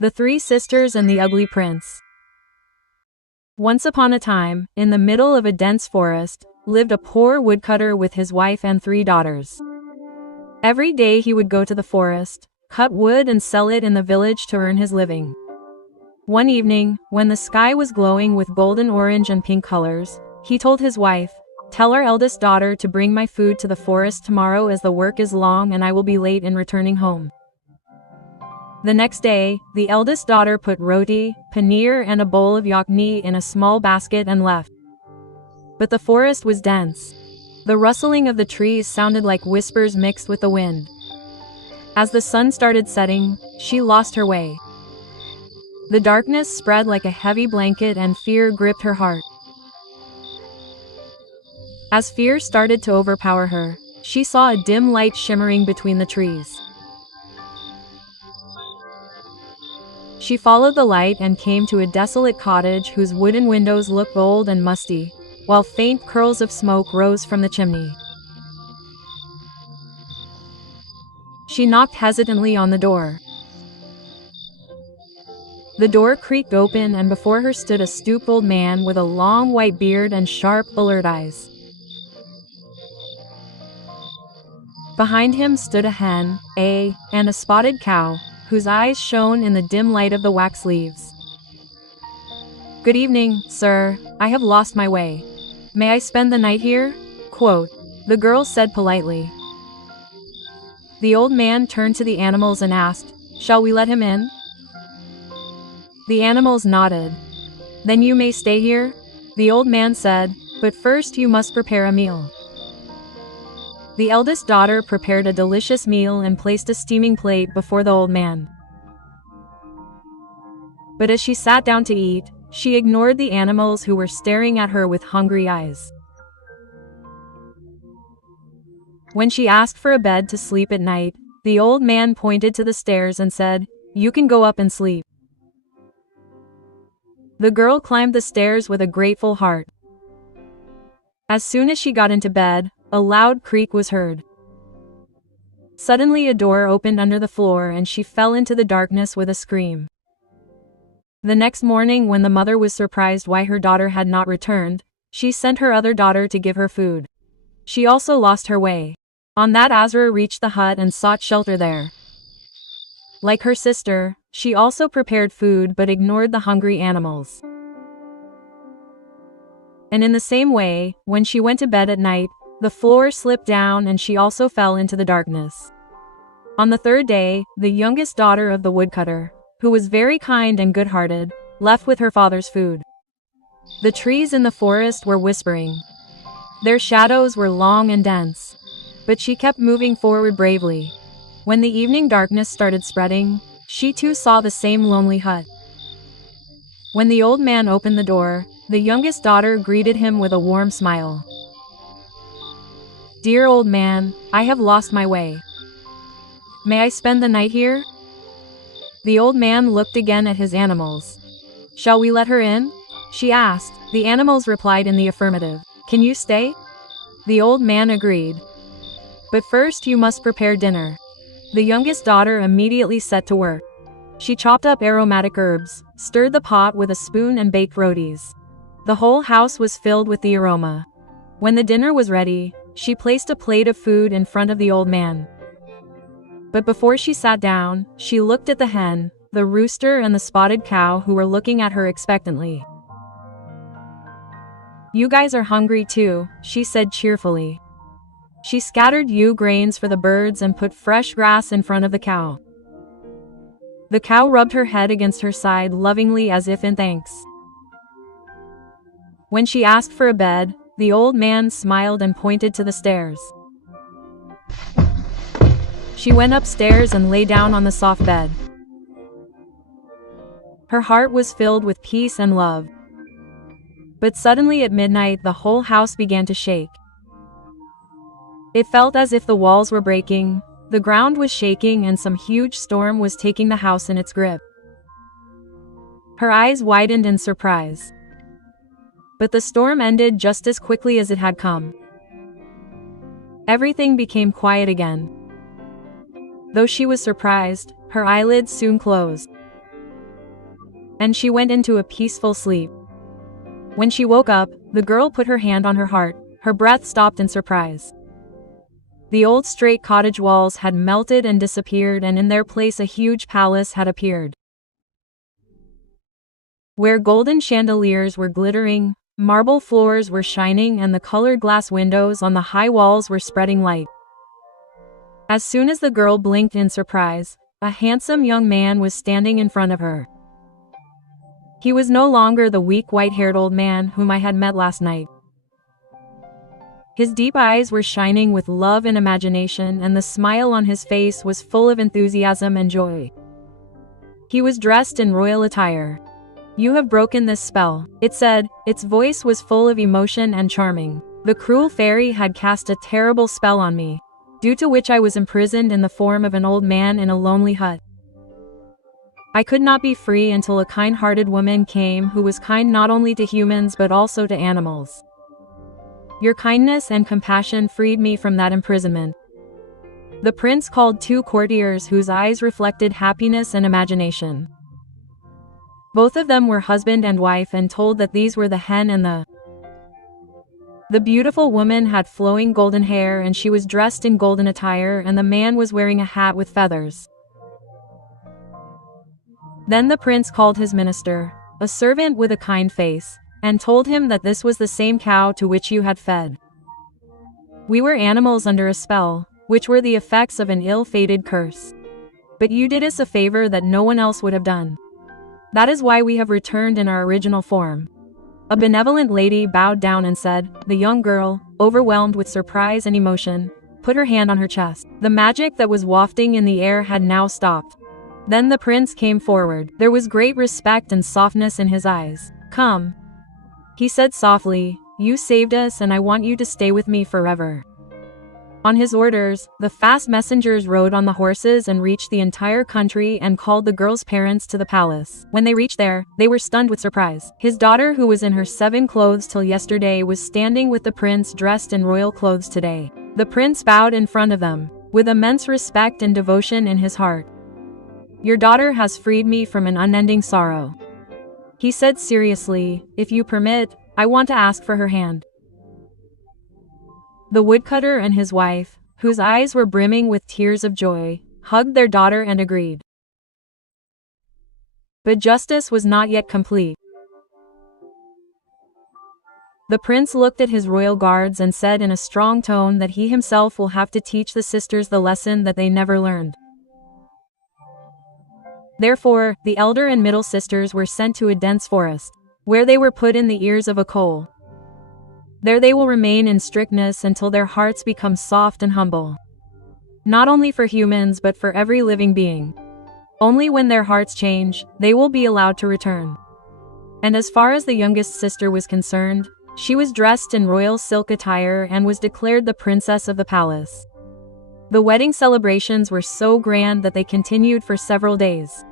The Three Sisters and the Ugly Prince. Once upon a time, in the middle of a dense forest, lived a poor woodcutter with his wife and 3 daughters. Every day he would go to the forest, cut wood and sell it in the village to earn his living. One evening, when the sky was glowing with golden orange and pink colors, he told his wife, "Tell our eldest daughter to bring my food to the forest tomorrow as the work is long and I will be late in returning home." The next day, the eldest daughter put roti, paneer and a bowl of yakni in a small basket and left. But the forest was dense. The rustling of the trees sounded like whispers mixed with the wind. As the sun started setting, she lost her way. The darkness spread like a heavy blanket and fear gripped her heart. As fear started to overpower her, she saw a dim light shimmering between the trees. She followed the light and came to a desolate cottage whose wooden windows looked old and musty, while faint curls of smoke rose from the chimney. She knocked hesitantly on the door. The door creaked open and before her stood a stooped old man with a long white beard and sharp, alert eyes. Behind him stood a hen, and a spotted cow, whose eyes shone in the dim light of the wax leaves. "Good evening, sir. I have lost my way. May I spend the night here?" The girl said politely. The old man turned to the animals and asked, "Shall we let him in?" The animals nodded. "Then you may stay here," the old man said, "but first you must prepare a meal." The eldest daughter prepared a delicious meal and placed a steaming plate before the old man. But as she sat down to eat, she ignored the animals who were staring at her with hungry eyes. When she asked for a bed to sleep at night, the old man pointed to the stairs and said, "You can go up and sleep." The girl climbed the stairs with a grateful heart. As soon as she got into bed, a loud creak was heard. Suddenly a door opened under the floor and she fell into the darkness with a scream. The next morning when the mother was surprised why her daughter had not returned, she sent her other daughter to give her food. She also lost her way. On that Azra reached the hut and sought shelter there. Like her sister, she also prepared food but ignored the hungry animals. And in the same way, when she went to bed at night, the floor slipped down and she also fell into the darkness. On the 3rd day, the youngest daughter of the woodcutter, who was very kind and good-hearted, left with her father's food. The trees in the forest were whispering. Their shadows were long and dense. But she kept moving forward bravely. When the evening darkness started spreading, she too saw the same lonely hut. When the old man opened the door, the youngest daughter greeted him with a warm smile. "Dear old man, I have lost my way. May I spend the night here?" The old man looked again at his animals. "Shall we let her in?" she asked. The animals replied in the affirmative. "Can you stay?" The old man agreed. "But first you must prepare dinner." The youngest daughter immediately set to work. She chopped up aromatic herbs, stirred the pot with a spoon and baked rotis. The whole house was filled with the aroma. When the dinner was ready, she placed a plate of food in front of the old man. But before she sat down, she looked at the hen, the rooster and the spotted cow who were looking at her expectantly. "You guys are hungry too," she said cheerfully. She scattered grains for the birds and put fresh grass in front of the cow. The cow rubbed her head against her side lovingly as if in thanks. When she asked for a bed, the old man smiled and pointed to the stairs. She went upstairs and lay down on the soft bed. Her heart was filled with peace and love. But suddenly at midnight the whole house began to shake. It felt as if the walls were breaking, the ground was shaking and some huge storm was taking the house in its grip. Her eyes widened in surprise. But the storm ended just as quickly as it had come. Everything became quiet again. Though she was surprised, her eyelids soon closed. and she went into a peaceful sleep. When she woke up, the girl put her hand on her heart, her breath stopped in surprise. The old straight cottage walls had melted and disappeared, and in their place a huge palace had appeared, where golden chandeliers were glittering, marble floors were shining, and the colored glass windows on the high walls were spreading light. As soon as the girl blinked in surprise, a handsome young man was standing in front of her. He was no longer the weak white-haired old man whom I had met last night. His deep eyes were shining with love and imagination, and the smile on his face was full of enthusiasm and joy. He was dressed in royal attire. "You have broken this spell," it said. Its voice was full of emotion and charming. "The cruel fairy had cast a terrible spell on me, due to which I was imprisoned in the form of an old man in a lonely hut. I could not be free until a kind-hearted woman came who was kind not only to humans but also to animals. Your kindness and compassion freed me from that imprisonment." The prince called 2 courtiers whose eyes reflected happiness and imagination. Both of them were husband and wife, and told that these were the hen and the beautiful woman had flowing golden hair, and she was dressed in golden attire, and the man was wearing a hat with feathers. Then the prince called his minister, a servant with a kind face, and told him that this was the same cow to which you had fed. We were animals under a spell, which were the effects of an ill-fated curse. But you did us a favor that no one else would have done. That is why we have returned in our original form." A benevolent lady bowed down and said. The young girl, overwhelmed with surprise and emotion, put her hand on her chest. The magic that was wafting in the air had now stopped. Then the prince came forward. There was great respect and softness in his eyes. "Come," he said softly, "you saved us, and I want you to stay with me forever." On his orders, the fast messengers rode on the horses and reached the entire country and called the girl's parents to the palace. When they reached there, they were stunned with surprise. His daughter, who was in her 7 clothes till yesterday, was standing with the prince dressed in royal clothes today. The prince bowed in front of them, with immense respect and devotion in his heart. "Your daughter has freed me from an unending sorrow," he said seriously. "If you permit, I want to ask for her hand." The woodcutter and his wife, whose eyes were brimming with tears of joy, hugged their daughter and agreed. But justice was not yet complete. The prince looked at his royal guards and said in a strong tone that he himself will have to teach the sisters the lesson that they never learned. Therefore, the elder and middle sisters were sent to a dense forest, where they were put in the ears of a coal. There they will remain in strictness until their hearts become soft and humble. Not only for humans but for every living being. Only when their hearts change, they will be allowed to return. And as far as the youngest sister was concerned, she was dressed in royal silk attire and was declared the princess of the palace. The wedding celebrations were so grand that they continued for several days.